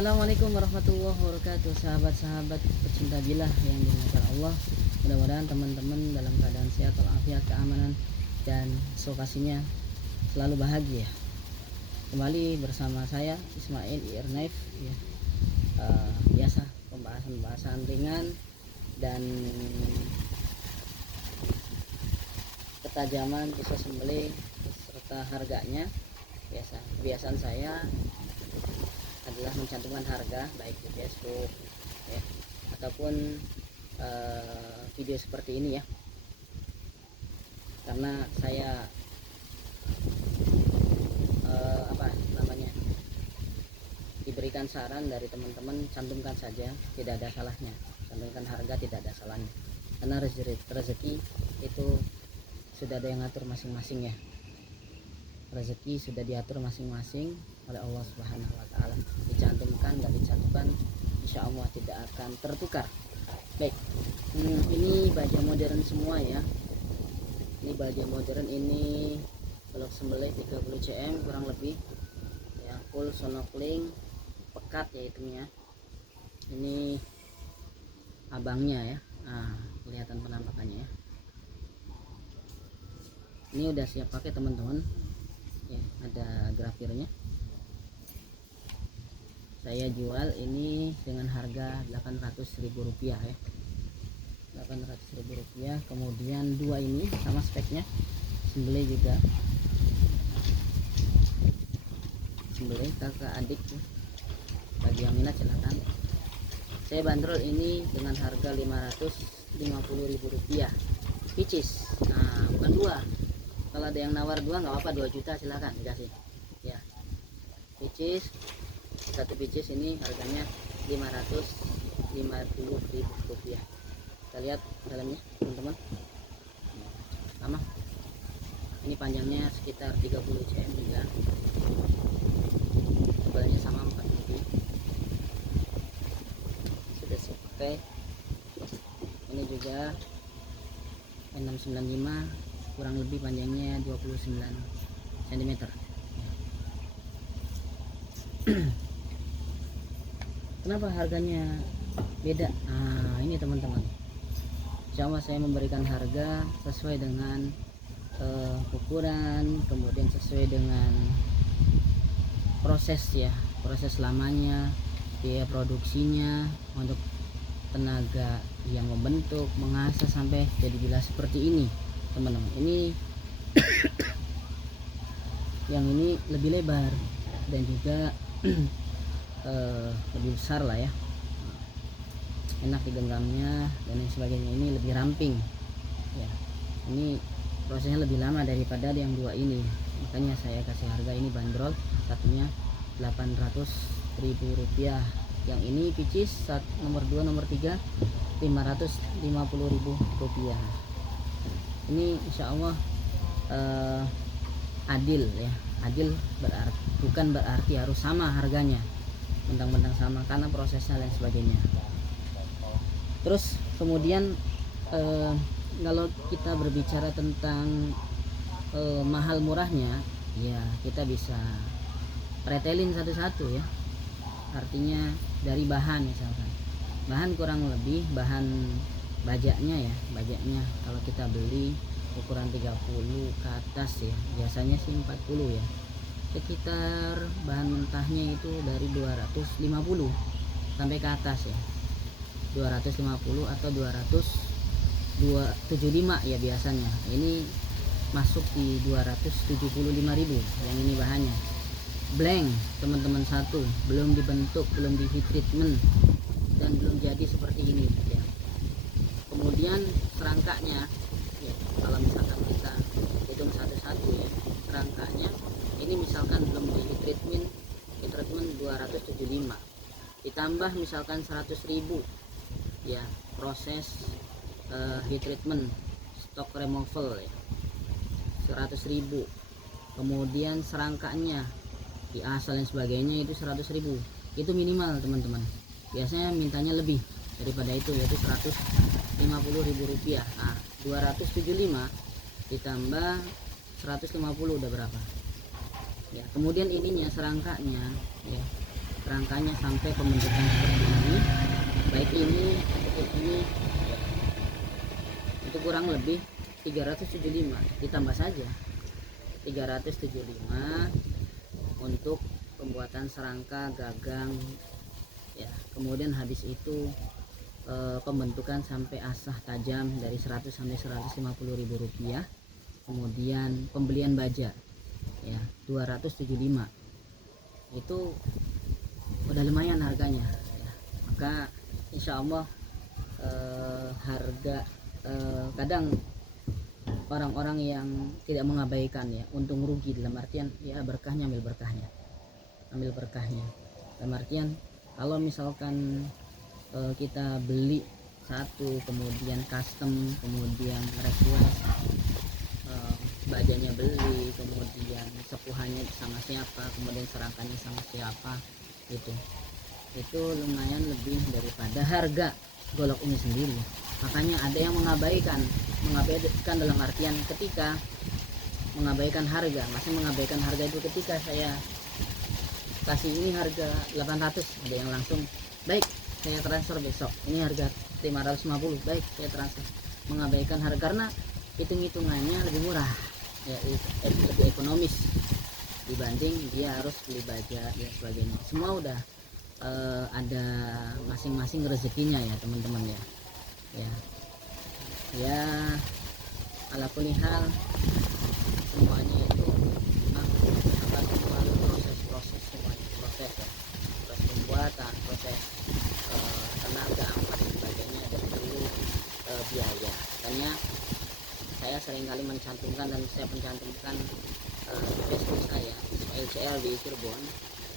Assalamualaikum warahmatullahi wabarakatuh, sahabat-sahabat pecinta billah yang dimuliakan Allah. Mudah-mudahan teman-teman dalam keadaan sehat walafiat, keamanan dan sokasinya selalu bahagia. Kembali bersama saya Ismail Irnaif ya. Biasa pembahasan ringan dan ketajaman pisau sembelih serta harganya. Kebiasaan saya adalah mencantumkan harga baik di Facebook ya, ataupun video seperti ini ya, karena saya diberikan saran dari teman-teman, cantumkan saja, tidak ada salahnya, cantumkan harga, tidak ada salahnya, karena rezeki itu sudah ada yang ngatur masing-masing ya. Rezeki sudah diatur masing-masing oleh Allah Subhanahu wa Ta'ala. Dicantumkan dan dicantumkan, insya Allah tidak akan tertukar. Baik, ini baja modern semua ya. Ini baja modern, ini blok sembelih 30 cm kurang lebih ya, full snorkeling, pekat ya itunya. Ini abangnya ya. Nah, kelihatan penampakannya ya. Ini udah siap pakai teman-teman ya, ada grafirnya. Saya jual ini dengan harga Rp800.000 ya, Rp800.000. Kemudian dua ini sama speknya, sembelih juga, sembelih kakak adik ya. Bagi yang minat silahkan. Saya bandrol ini dengan harga Rp550.000 picis. Nah, bukan dua. Kalau ada yang nawar dua nggak apa-apa, 2 juta silahkan dikasih ya. Picis, satu picis ini harganya Rp550.000. Kita lihat dalamnya teman-teman. Sama, ini panjangnya sekitar 30 cm juga, tebalnya sama 4 cm. Sudah siap pakai. Ini juga N695, kurang lebih panjangnya 29 cm. Kenapa harganya beda? Nah, ini teman-teman, insya Allah saya memberikan harga sesuai dengan ukuran, kemudian sesuai dengan proses ya, proses lamanya, biaya produksinya, untuk tenaga yang membentuk, mengasah sampai jadi bila seperti ini teman-teman. Ini yang ini lebih lebar dan juga lebih besar lah ya, enak digenggamnya dan lain sebagainya. Ini lebih ramping ya, ini prosesnya lebih lama daripada yang dua ini, makanya saya kasih harga ini bandrol satunya Rp800.000. Yang ini picis nomor 2 nomor 3 Rp550.000. Ini insya Allah adil ya, adil bukan berarti harus sama harganya, mentang-mentang sama, karena prosesnya dan sebagainya. Terus kemudian kalau kita berbicara tentang mahal murahnya ya, kita bisa pretelin satu-satu ya, artinya dari bahan, misalkan bahan kurang lebih, bahan bajaknya ya, bajaknya kalau kita beli ukuran 30 ke atas ya, biasanya sih 40 ya, sekitar bahan mentahnya itu dari 250 sampai ke atas ya, 250 atau 275 ya biasanya. Ini masuk di 275.000 yang ini bahannya blank teman-teman, satu, belum dibentuk, belum di heat treatment dan belum jadi seperti ini ya. Kemudian serangkanya ya, kalau misalkan kita hitung satu-satu ya, serangkanya ini misalkan belum di heat treatment 275, ditambah misalkan 100.000 ya, proses heat treatment, stock removal ya, 100.000. Kemudian serangkanya di asal dan sebagainya itu 100.000, itu minimal teman-teman. Biasanya mintanya lebih daripada itu, yaitu Rp150.000. Nah, 275 ditambah 150 udah berapa ya. Kemudian ininya serangkanya ya, kerangkanya sampai pembentukan seperti ini, baik ini ataupun ini ya, itu kurang lebih 375, ditambah saja 375 untuk pembuatan serangka, gagang ya. Kemudian habis itu pembentukan sampai asah tajam dari 100 sampai 150.000 rupiah. Kemudian pembelian baja ya 275, itu udah lumayan harganya ya. Maka insya Allah harga kadang orang-orang yang tidak mengabaikan ya untung rugi, dalam artian ya berkahnya ambil berkahnya, dalam artian kalau misalkan kita beli satu kemudian custom, kemudian request, bajanya beli, kemudian sepuhannya sama siapa, kemudian serangkanya sama siapa, itu lumayan lebih daripada harga golok ini sendiri. Makanya ada yang mengabaikan dalam artian ketika mengabaikan harga, masih mengabaikan harga itu ketika saya kasih ini harga 800, ada yang langsung baik saya transfer besok, ini harga 550, baik saya transfer, mengabaikan harga karena hitung-hitungannya lebih murah ya, lebih ekonomis dibanding dia harus beli baja dan sebagainya. Semua udah ada masing-masing rezekinya ya teman-teman ya ala kulli hal semuanya itu akan melalui proses semuanya, proses pembuatan, proses tenaga amat dan sebagainya, dan perlu biaya. Makanya saya seringkali mencantumkan dan saya mencantumkan di Facebook saya Ismail CL di Cirebon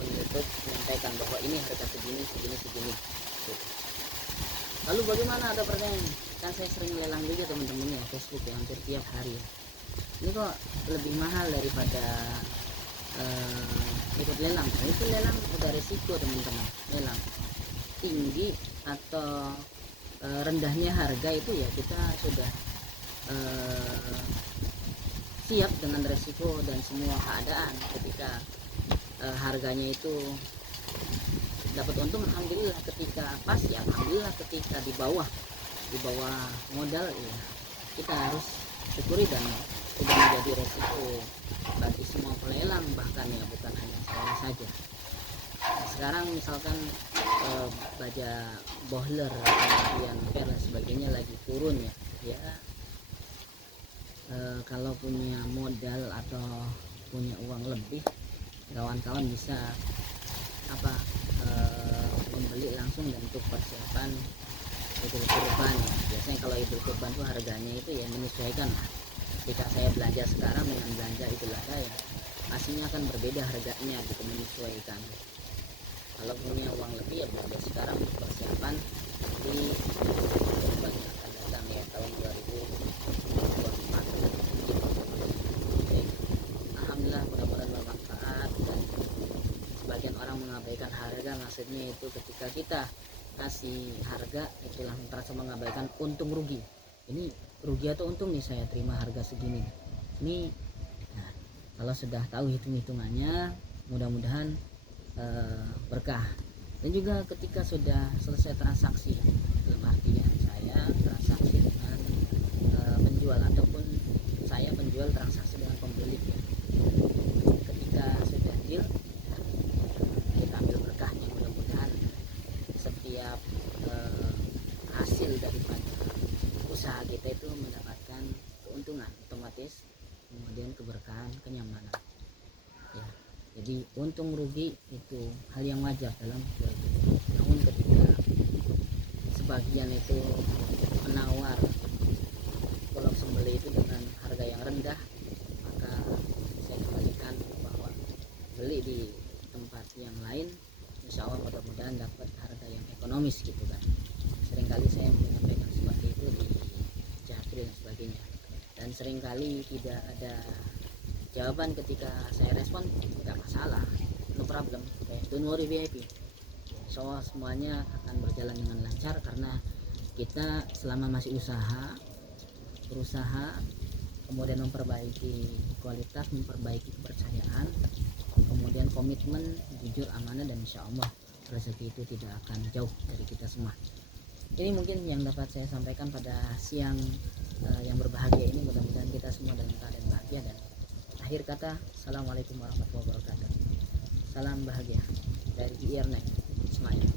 untuk menyampaikan bahwa ini harga segini. Lalu bagaimana, ada pertanyaan, kan saya sering lelang juga teman-teman ya Facebook ya, hampir tiap hari. Ini kok lebih mahal daripada ikut lelang. Itu lelang udah resiko teman-teman, lelang tinggi atau rendahnya harga itu ya kita sudah siap dengan resiko dan semua keadaan. Ketika harganya itu dapat untung alhamdulillah, ketika pas ya alhamdulillah, ketika di bawah modal ya kita harus syukuri, dan sudah menjadi resiko bagi semua pelelang, bahkan ya bukan hanya saya saja. Nah, sekarang misalkan baja bohler kemudian per dan sebagainya lagi turun ya kalau punya modal atau punya uang lebih, kawan-kawan bisa membeli langsung dan untuk persiapan Idul Kurban ya. Biasanya kalau Idul Kurban tuh harganya itu ya menyesuaikan lah. Ketika saya belanja sekarang dengan belanja Idul Adha ya pastinya akan berbeda harganya gitu, menyesuaikan. Kalau punya uang lebih ya belanja sekarang untuk persiapan di Kurban yang akan datang ya tahun 2024 gitu. Jadi, alhamdulillah mudah-mudahan bermanfaat. Dan sebagian orang mengabaikan harga, maksudnya itu ketika kita kasih harga itu langsung terasa mengabaikan untung rugi. Ini rugi atau untung nih saya terima harga segini ini. Nah, kalau sudah tahu hitung-hitungannya mudah-mudahan berkah. Dan juga ketika sudah selesai transaksi, dalam artian saya transaksi dengan penjual ataupun saya penjual transaksi dengan pembeli ya. Ketika sudah deal kita ambil berkahnya, mudah-mudahan setiap hasil daripada usaha kita itu mendapatkan keuntungan otomatis, kemudian keberkahan, kenyamanan ya. Jadi untung rugi itu hal yang wajar dalam jual beli. Namun ketika sebagian itu menawar golok sembelih itu dengan harga yang rendah, maka saya kembalikan bahwa beli di tempat yang lain, insya Allah mudah-mudahan dapat harga yang ekonomis gitu kan. Seringkali saya menyampaikan seperti itu di Japri dan sebagainya, dan seringkali tidak ada jawaban ketika saya respon, tidak masalah, no problem, don't worry VIP. So semuanya akan berjalan dengan lancar karena kita selama masih berusaha kemudian memperbaiki kualitas, memperbaiki kepercayaan, kemudian kemudian komitmen, jujur, amanah, dan insya Allah rezeki itu tidak akan jauh dari kita semua. Ini mungkin yang dapat saya sampaikan pada siang yang berbahagia ini. Mudah-mudahan kita semua dalam keadaan bahagia. Dan akhir kata, assalamualaikum warahmatullahi wabarakatuh. Salam bahagia dari Earneck Ismail.